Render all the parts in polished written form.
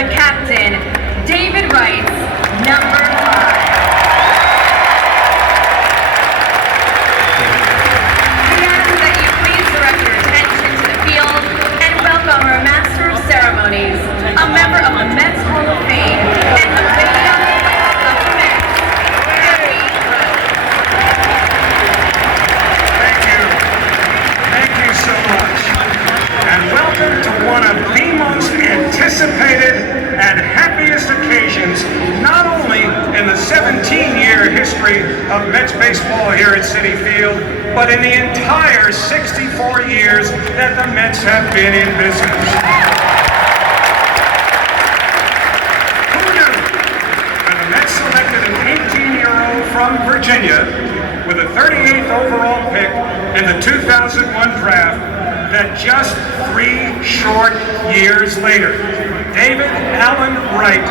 the captain, David Wright, number 5. We ask that you please direct your attention to the field and welcome our Master of Ceremonies, a member of the Mets Hall of Fame, and the lady on the list of the Mets, David Wright. Thank you so much. And welcome to one of the most anticipated and happiest occasions, not only in the 17-year history of Mets baseball here at Citi Field, but in the entire 64 years that the Mets have been in business. Who knew when the Mets selected an 18-year-old from Virginia with a 38th overall pick in the 2001 draft, that just 3 short years later, David Allen Wright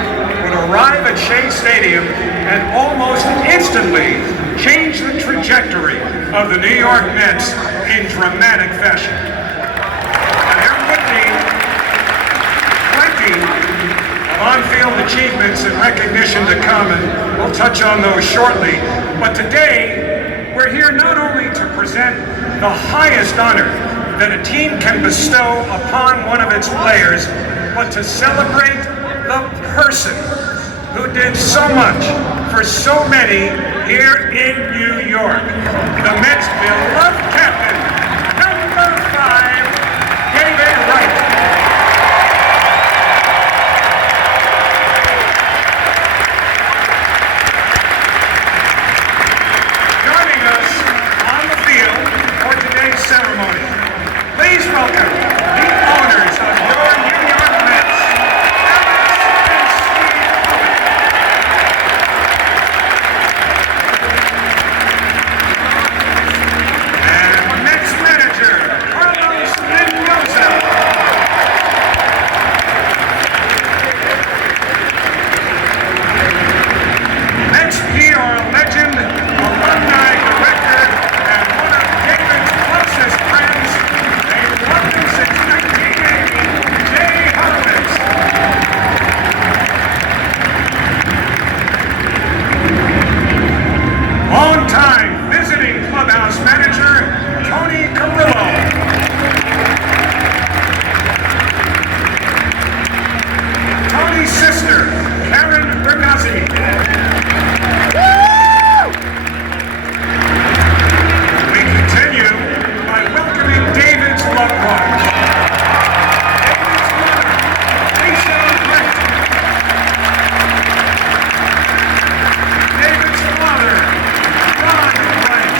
would arrive at Shea Stadium and almost instantly change the trajectory of the New York Mets in dramatic fashion. And there would be plenty of on-field achievements and recognition to come, and we'll touch on those shortly. But today, we're here not only to present the highest honor that a team can bestow upon one of its players, but to celebrate the person who did so much for so many here in New York. The Mets' beloved captain, number 5, David Wright. Joining us on the field for today's ceremony, please welcome the owners of your New York Mets, Alex and Steve. And Mets manager, Carlos Mendoza. Mets PR legend, alumni director, and one of David's closest friends. They've loved him since 1980, Jay Horowitz. Long-time visiting clubhouse manager, Tony Carrillo. Tony's sister, Karen Bergazzi. We continue by welcoming David's loved ones. David's mother, Lisa Wright. David's father, Ron Wright.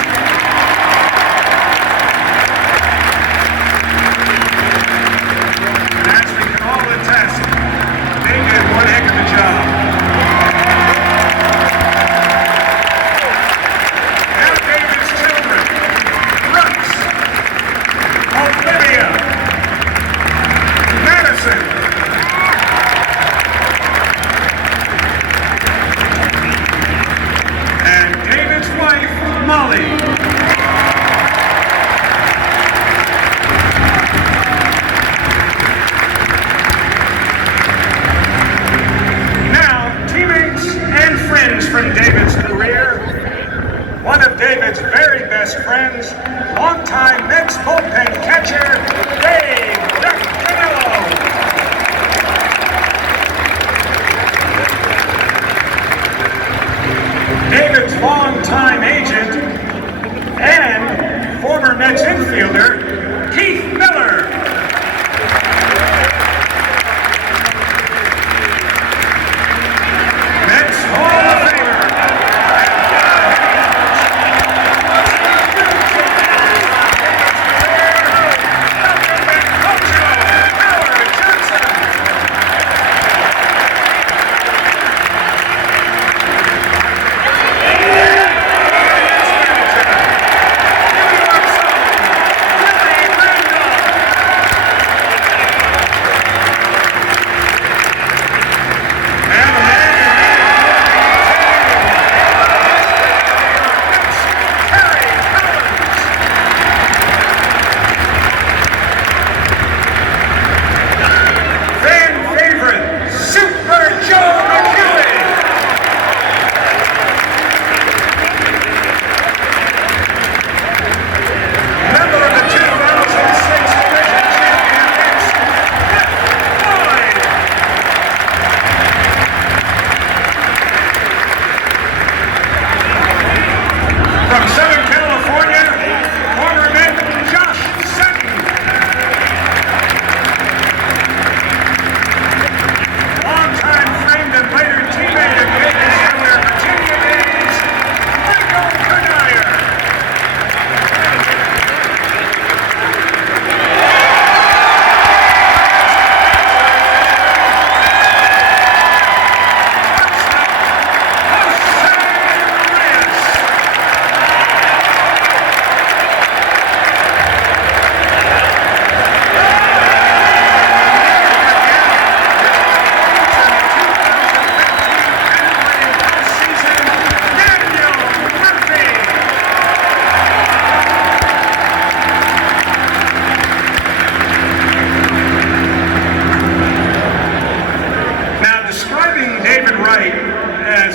And as we can all attest, they did one heck of a job. Now David's children, Brooks, Olivia, Madison, and David's wife, Molly. Now, teammates and friends from David's career, one of David's very best friends, longtime Mets bullpen catcher, Dave Canelo. David's longtime agent and former Mets infielder, Keith Miller. Mets Hall of Famer. David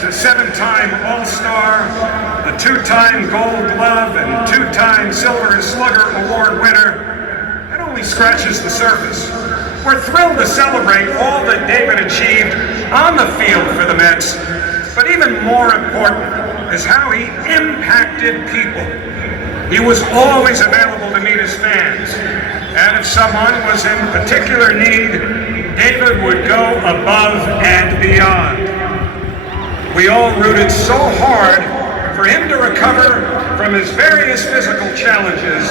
a 7-time All-Star, a 2-time Gold Glove, and 2-time Silver Slugger Award winner, it only scratches the surface. We're thrilled to celebrate all that David achieved on the field for the Mets, but even more important is how he impacted people. He was always available to meet his fans, and if someone was in particular need, David would go above and beyond. We all rooted so hard for him to recover from his various physical challenges,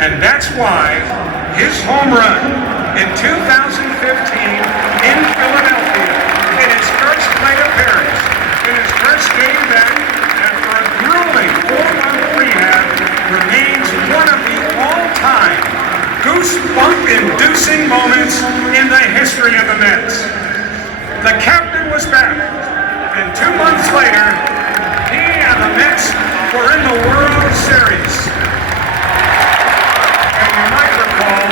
and that's why his home run in 2015 in Philadelphia, in his first plate appearance, in his first game back after a grueling 4-month rehab, remains one of the all-time goosebump-inducing moments in the history of the Mets. The captain was back, and 2 months later, he and the Mets were in the World Series. And you might recall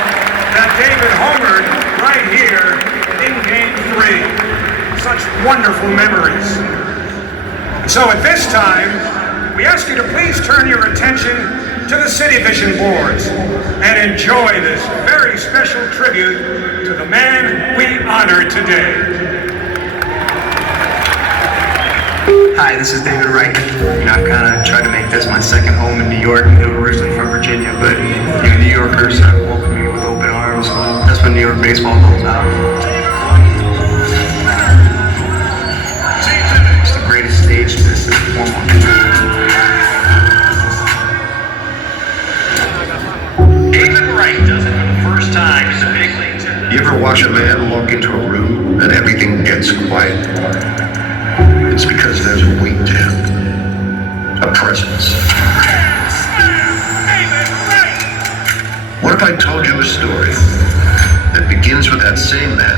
that David homered right here in Game 3. Such wonderful memories. So at this time, we ask you to please turn your attention to the City Vision boards and enjoy this very special tribute to the man we honor today. Hi, this is David Wright. I've kind of tried to make this my second home in New York. I'm originally from Virginia, but New Yorkers have welcomed me with open arms. That's what New York baseball is all about. It's the greatest stage to this perform on. David Wright does it for the first time in the big leagues. You ever watch a man walk into a room and everything gets quiet? It's because there's a weight to him, a presence. What if I told you a story that begins with that same man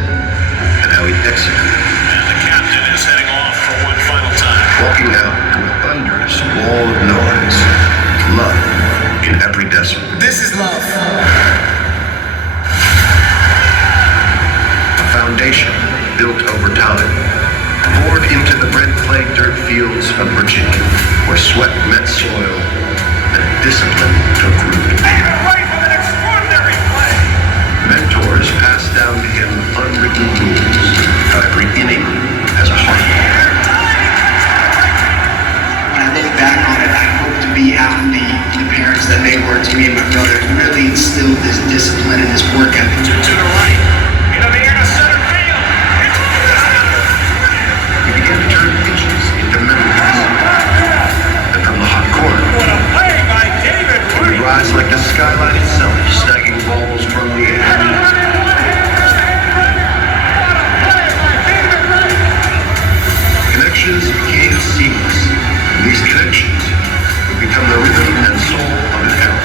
and how he executed? And the captain is heading off for one final time. Walking out to a thunderous wall of noise, love in every decibel. This is love. A foundation built over time, poured into the red clay dirt fields of Virginia, where sweat met soil and discipline took root. David Wright with an extraordinary play. Mentors passed down to him unwritten rules. Every inning has a heart. When I look back on it, I hope to be half of the parents that they were to me and my brother. Really instilled this discipline and this work ethic. To the right. Into the air to center field. He began to turn pitches into memories. And from the hot corner, What a play by David he would Wright! rise like the skyline itself, snagging balls from the air. Connections became seamless. And these connections would become the rhythm and soul of an era.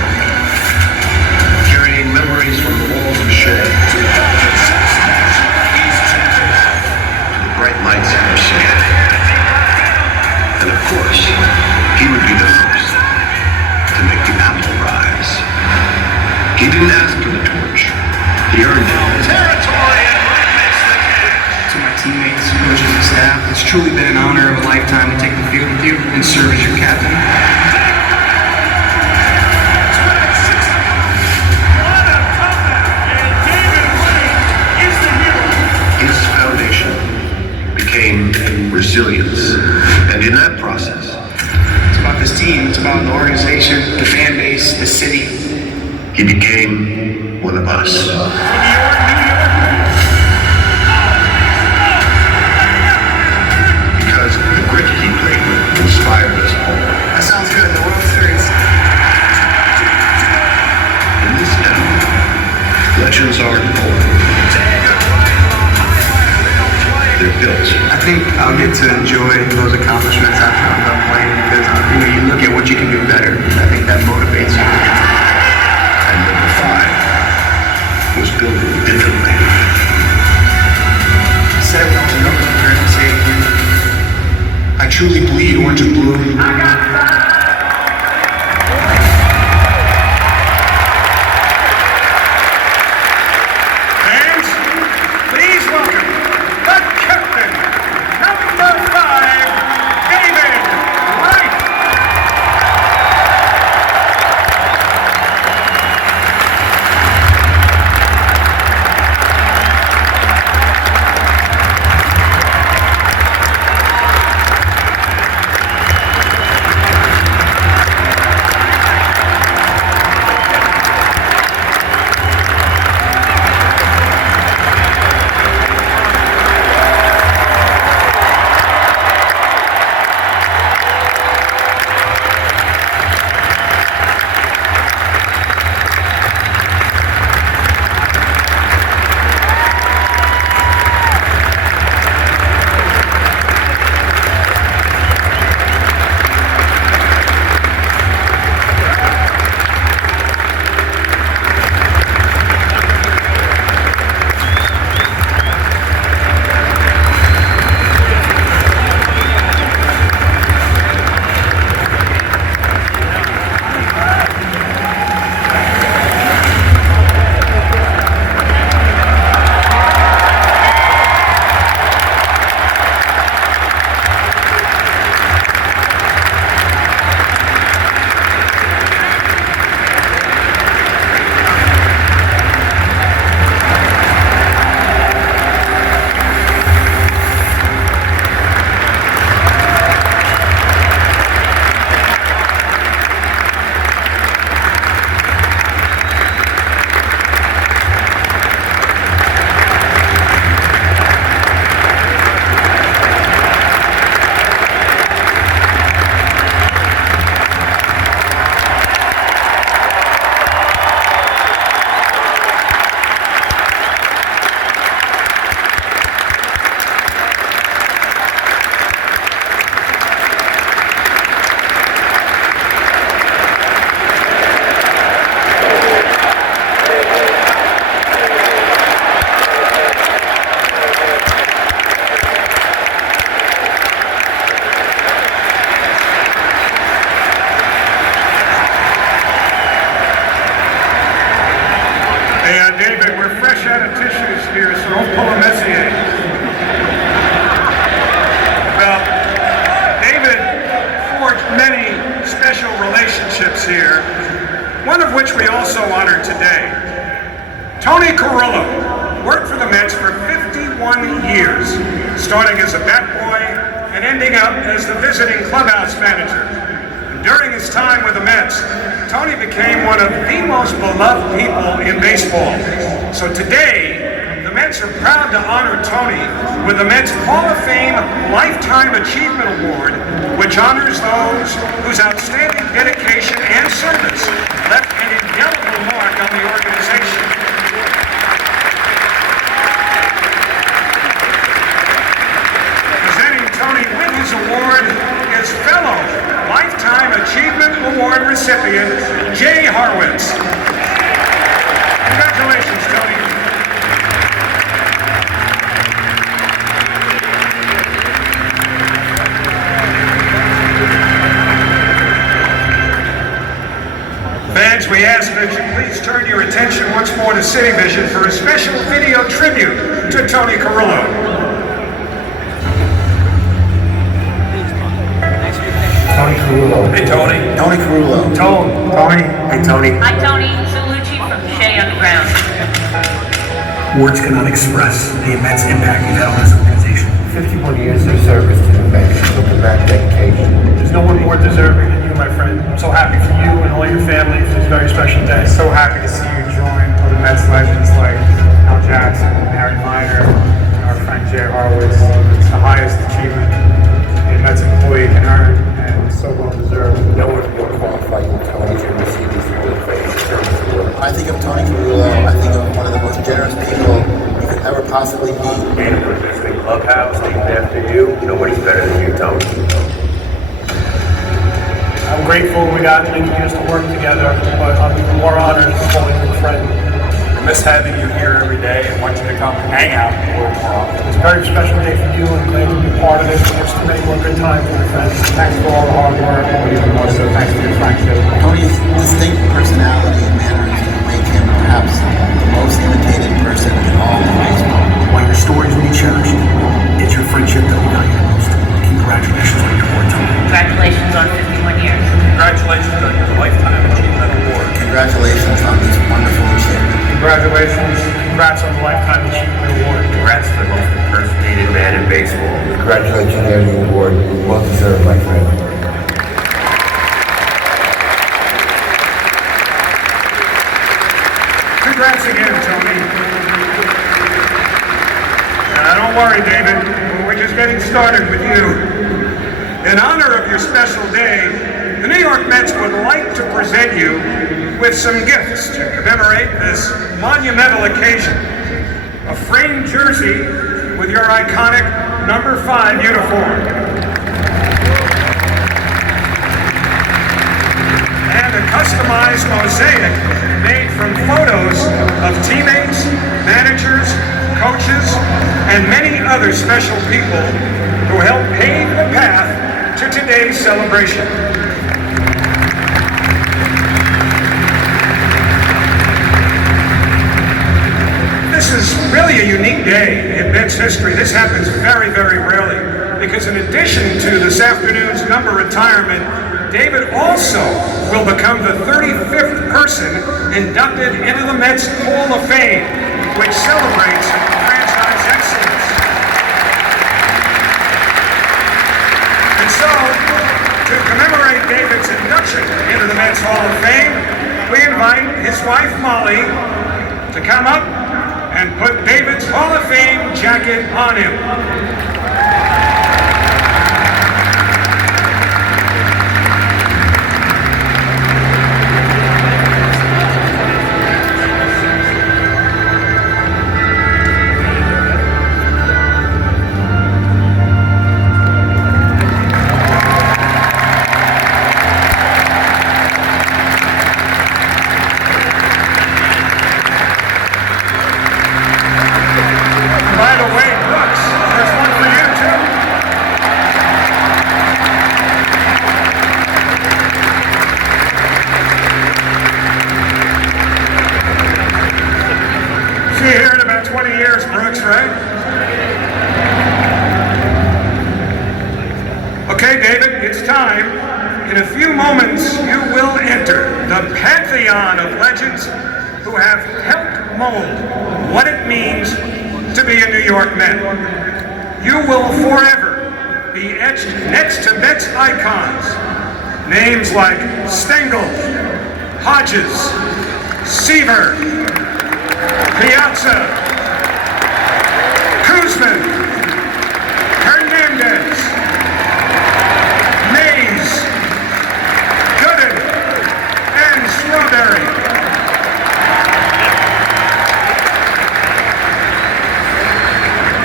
Carrying memories from the walls of Shea to the bright lights of Mercedes. And of course, he would be the first to make the apple rise. He didn't ask for the torch. He earned it. Territory and Wright makes the catch. To my teammates, coaches, and staff, it's truly been an honor of a lifetime to take the field with you and serve as your captain. His foundation became resilience. And in that process, It's about this team, it's about the organization, the fan base, the city. he became one of us. Because the grit he played with inspired us all. That sounds good, the World Series. In this town, legends aren't born. They're built. I think I'll get to enjoy those accomplishments after I'm done playing because you look at what you can do better. I think that motivates you. And number 5 was built differently. I said it when I was a number player, I say it again. I truly bleed orange and blue. Fans, please welcome the captain, number 5, one of which we also honor today. Tony Carrillo worked for the Mets for 51 years, starting as a bat boy and ending up as the visiting clubhouse manager. During his time with the Mets, Tony became one of the most beloved people in baseball. So today, the Mets are proud to honor Tony with the Mets Hall of Fame Lifetime Achievement Award, which honors those whose outstanding dedication and service left an indelible mark on the organization. Presenting Tony with his award is fellow Lifetime Achievement Award recipient, Jay Harwitz. Congratulations, Tony. Fans, we ask that you please turn your attention once more to Citi Vision for a special video tribute to Tony Carrillo. Tony Carrillo. Hey, Tony. Tony Carrillo. Tony. Hey, Tony. Hi, Tony. Salucci from Shea Underground. Words cannot express the immense impact you've had on this organization. 51 years of service to the Mets, looking back dedication. There's no one more deserving than you, my friend. I'm so happy for you and all your family for this very special day. So happy to see you join other Mets legends like Al Jackson, Harry Minor, and our friend Jay Harwitz. It's the highest achievement a Mets employee can earn, and so well deserved. No one more qualified than Tony to receive this Hall of Fame service award. I think of Tony Carrillo, I think of one of the most generous people you could ever possibly meet. And for this big clubhouse named after you, nobody's better than you, Tony. I'm grateful we got many years to work together, but I'm even more honored to call you a friend. I miss having you here every day and want you to come and hang out a little more often. It's a very special day for you and glad to be part of it. It's to make one good time for your friends. Thanks for all the hard work, and even more so thanks for your friendship. Tony's distinct personality and mannerisms make him perhaps the most imitated person in all of baseball. While your stories will be cherished, it's your friendship that we value the most. Congratulations on your award, Tony. Congratulations on 51 years. Congratulations on your Lifetime Achievement Award. Congratulations on this wonderful achievement. Congratulations. Congrats on the Lifetime Achievement Award. Congrats to the most impersonated man in baseball. Congratulations on the award. Well deserved, my friend. Congrats again, Tony. Don't worry, David. We're just getting started with you. In honor of your special day, the New York Mets would like to present you with some gifts to commemorate this monumental occasion. A framed jersey with your iconic number 5 uniform. And a customized mosaic made from photos of teammates, managers, coaches, and many other special people who helped pave the path to today's celebration. This is really a unique day in Mets history. This happens very, very rarely, because in addition to this afternoon's number retirement, David also will become the 35th person inducted into the Mets Hall of Fame, which celebrates franchise excellence. And so, to commemorate David's induction into the Mets Hall of Fame, we invite his wife Molly to come up and put David's Hall of Fame jacket on him. By the way, Brooks, there's one for you too. See you here in about 20 years, Brooks, right? Okay, David, it's time. In a few moments, you will enter the Pet pantheon of legends who have helped mold what it means to be a New York Met. You will forever be etched next to Mets icons. Names like Stengel, Hodges, Seaver, Piazza, Kuzman, Hernandez, Mays, Gooden, and Strawberry.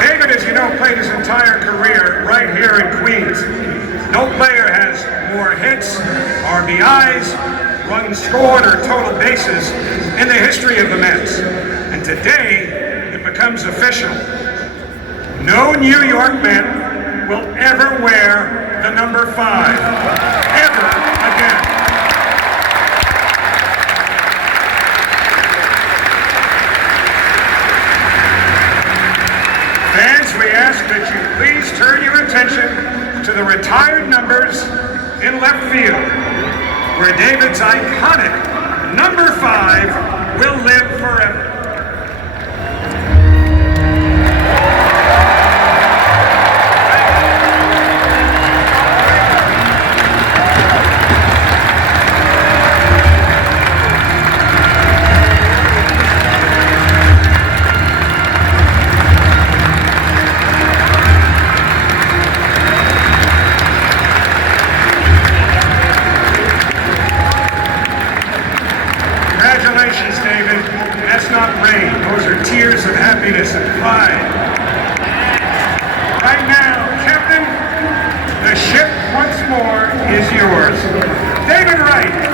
David, as you know, played his entire career right here in Queens. No player has more hits, RBIs, runs scored, or total bases in the history of the Mets. And today, it becomes official. No New York Met will ever wear the number 5, ever again. Fans, we ask that you please turn your attention to the retired numbers in left field, where David's iconic number 5 will live forever. Congratulations, David. That's not rain. Those are tears of happiness and pride. Right now, Captain, the ship once more is yours. David Wright.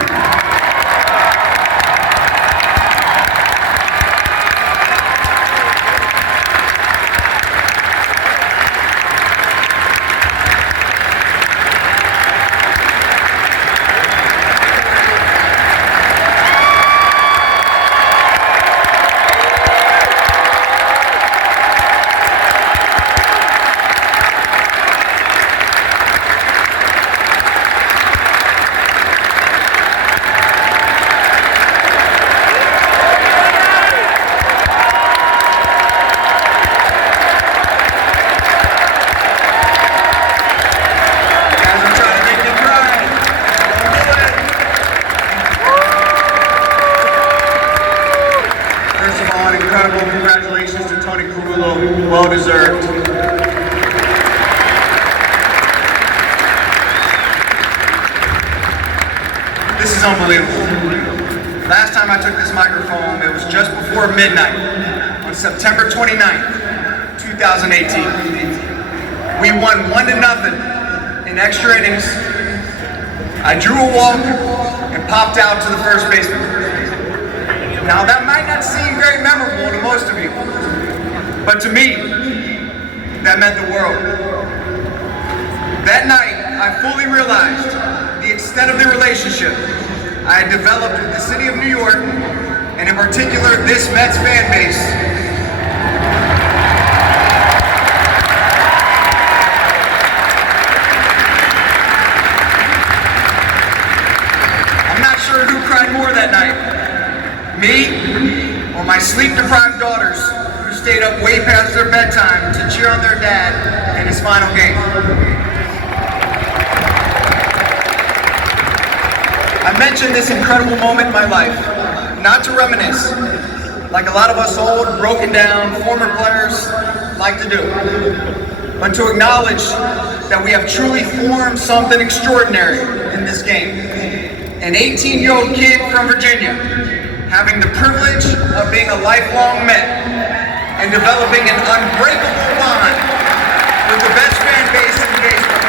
Well deserved. This is unbelievable. Last time I took this microphone, it was just before midnight on September 29th, 2018. We won 1-0 in extra innings. I drew a walk and popped out to the first baseman. Now that might not seem very memorable to most of you, but to me, that meant the world. That night, I fully realized the extent of the relationship I had developed with the city of New York, and in particular, this Mets fan base. I'm not sure who cried more that night, me or my sleep-deprived daughters, who stayed up way past their bedtime to cheer on their dad in his final game. I mentioned this incredible moment in my life, not to reminisce, like a lot of us old, broken down, former players like to do, but to acknowledge that we have truly formed something extraordinary in this game. An 18-year-old kid from Virginia, having the privilege of being a lifelong Met and developing an unbreakable bond with the best fan base in baseball.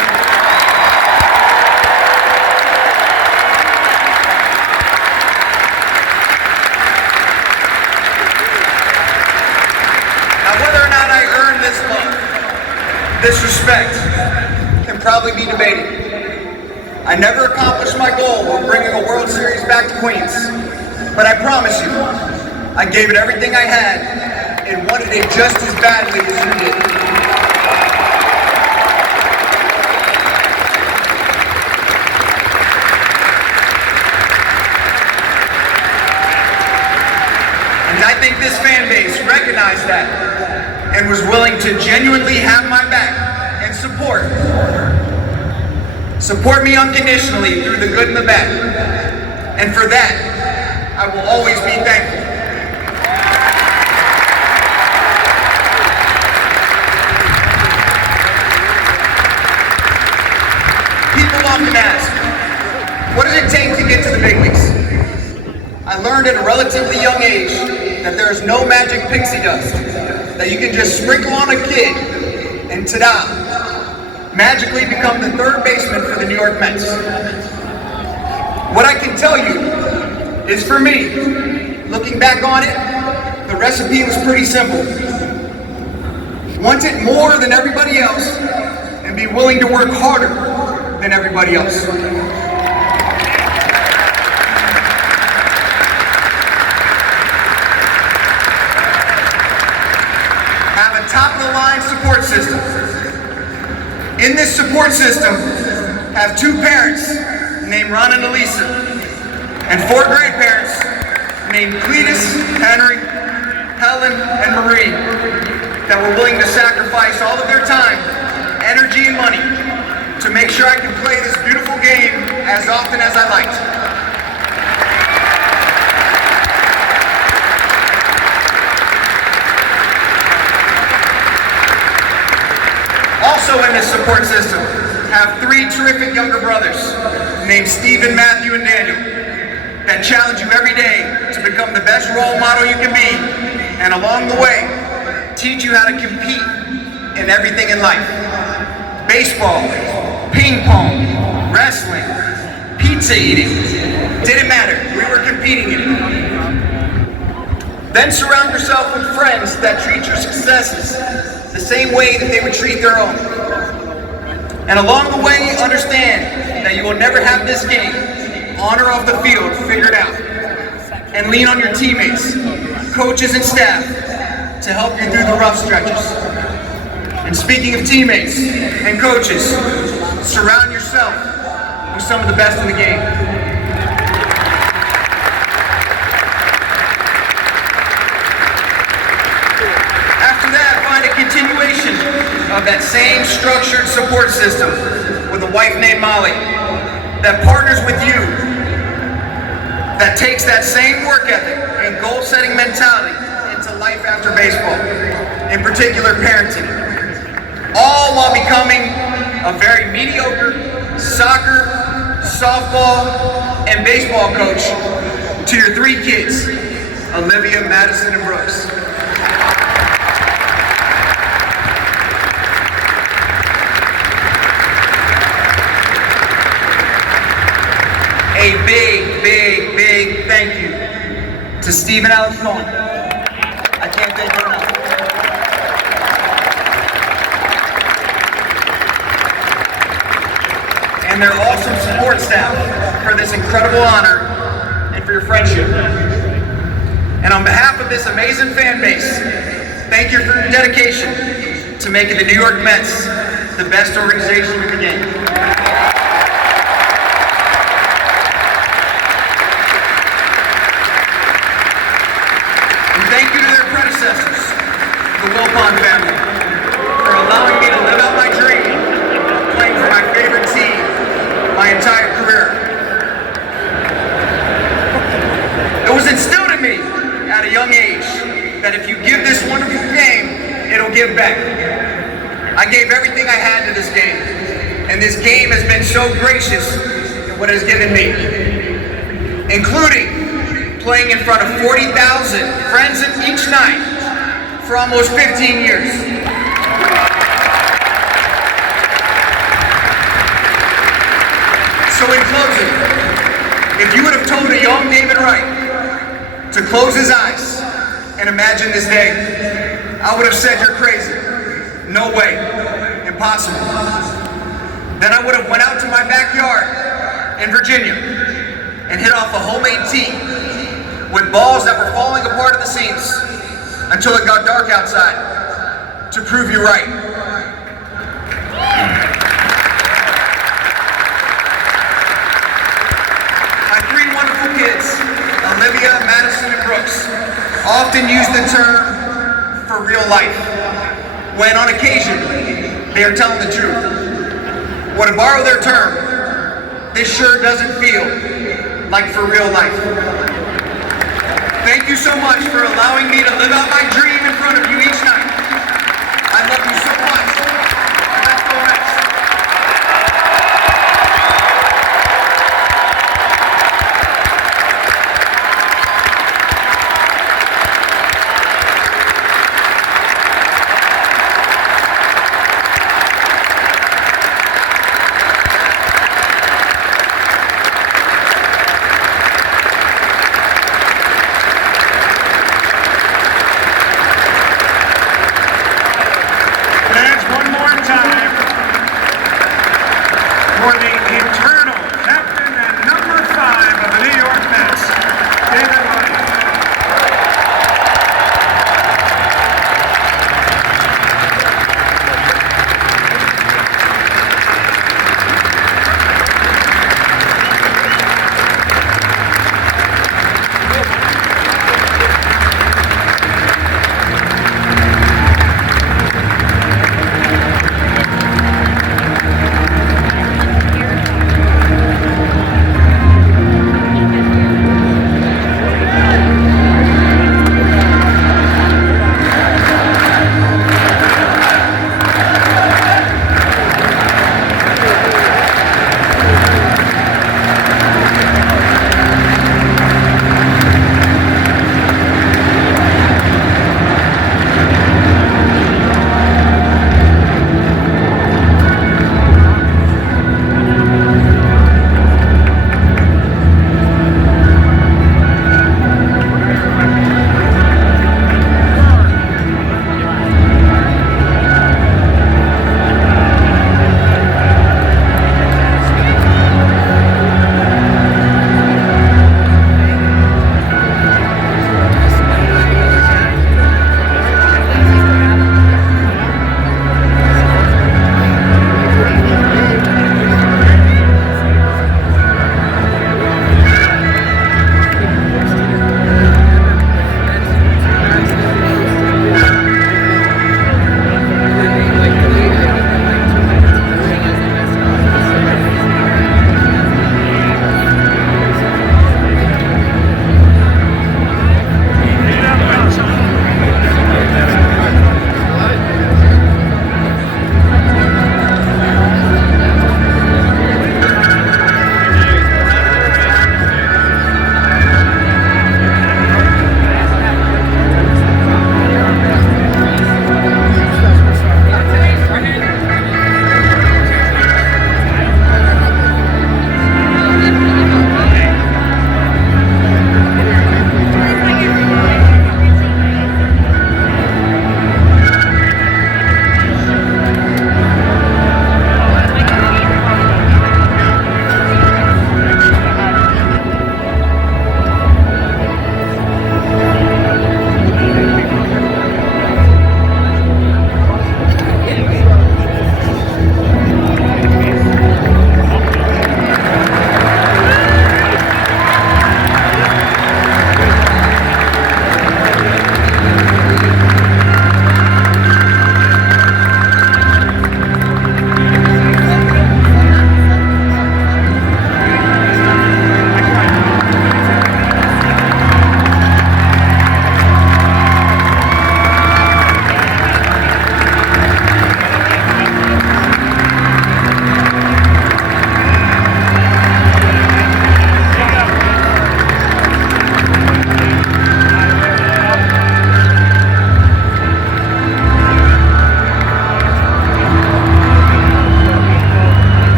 Now, whether or not I earned this love, this respect, can probably be debated. I never accomplished my goal of bringing a World Series back to Queens, but I promise you, I gave it everything I had and wanted it just as badly as you did. fan base recognized that and was willing to genuinely have my back and support me unconditionally through the good and the bad. And for that, I will always be thankful. People often ask, what does it take to get to the big leagues? I learned at a relatively young age that there is no magic pixie dust, that you can just sprinkle on a kid and ta-da, magically become the third baseman for the New York Mets. What I can tell you is, for me, looking back on it, the recipe was pretty simple. Want it more than everybody else and be willing to work harder than everybody else. Have a top-of-the-line support system. In this support system, have 2 parents named Ron and Elisa, and 4 grandparents named Cletus, Henry, Helen, and Marie, that were willing to sacrifice all of their time, energy, and money to make sure I can play this beautiful game as often as I liked. Also in this support system, have 3 terrific younger brothers named Stephen, Matthew, and Daniel that challenge you every day to become the best role model you can be, and along the way, teach you how to compete in everything in life. Baseball, ping pong, wrestling, pizza eating, didn't matter, we were competing in it. Then surround yourself with friends that treat your successes the same way that they would treat their own. And along the way, understand that you will never have this game, on or off the field, figured out. And lean on your teammates, coaches, and staff to help you through the rough stretches. And speaking of teammates and coaches, surround yourself with some of the best in the game. After that, find a continuation of that same structured support system with a wife named Molly that partners with you, that takes that same work ethic and goal-setting mentality into life after baseball, in particular parenting, all while becoming a very mediocre soccer, softball, and baseball coach to your 3 kids, Olivia, Madison, and Brooks. A big, big, big thank you to Steve and Alex Cohen. I can't thank you enough. And their awesome support staff for this incredible honor and for your friendship. And on behalf of this amazing fan base, thank you for your dedication to making the New York Mets the best organization in the game. Thank you to their predecessors, the Wilpon family, for allowing me to live out my dream, playing for my favorite team my entire career. It was instilled in me at a young age that if you give this wonderful game, it'll give back. I gave everything I had to this game, and this game has been so gracious in what it has given me, including playing in front of 40,000 friends each night for almost 15 years. So in closing, if you would have told a young David Wright to close his eyes and imagine this day, I would have said you're crazy. No way. Impossible. Then I would have went out to my backyard in Virginia and hit off a homemade tee with balls that were falling apart at the seams until it got dark outside to prove you right. My 3 wonderful kids, Olivia, Madison, and Brooks, often use the term for real life, when on occasion they are telling the truth. Well, to borrow their term, this sure doesn't feel like for real life. Thank you so much for allowing me to live out my dream in front of you each night. I love you so much.